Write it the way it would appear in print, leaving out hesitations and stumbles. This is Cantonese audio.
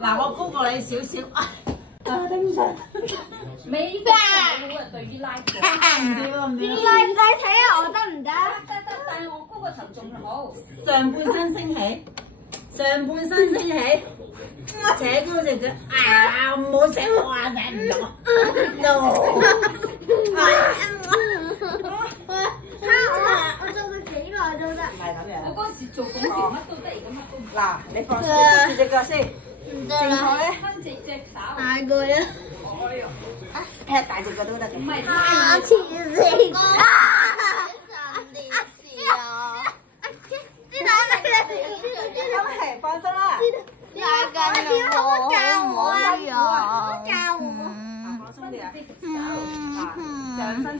嗱，我高過你少少。頂唔順。美國佬啊，對於拉嘅。唔掂啊唔掂。你睇下我得唔得？得，但係我高個頭仲好。上半身升起，上半身升起，我扯高隻腳，啊唔好扯我啊，扯唔到 ，no。我做咗幾耐都得。唔係咁樣。我嗰時做工程乜都得，而家乜都唔得。嗱，你放手，你捉住隻腳先。唔得啦，伸隻手。太攰啦。哎呀，踢大隻腳都得嘅。唔係黐線。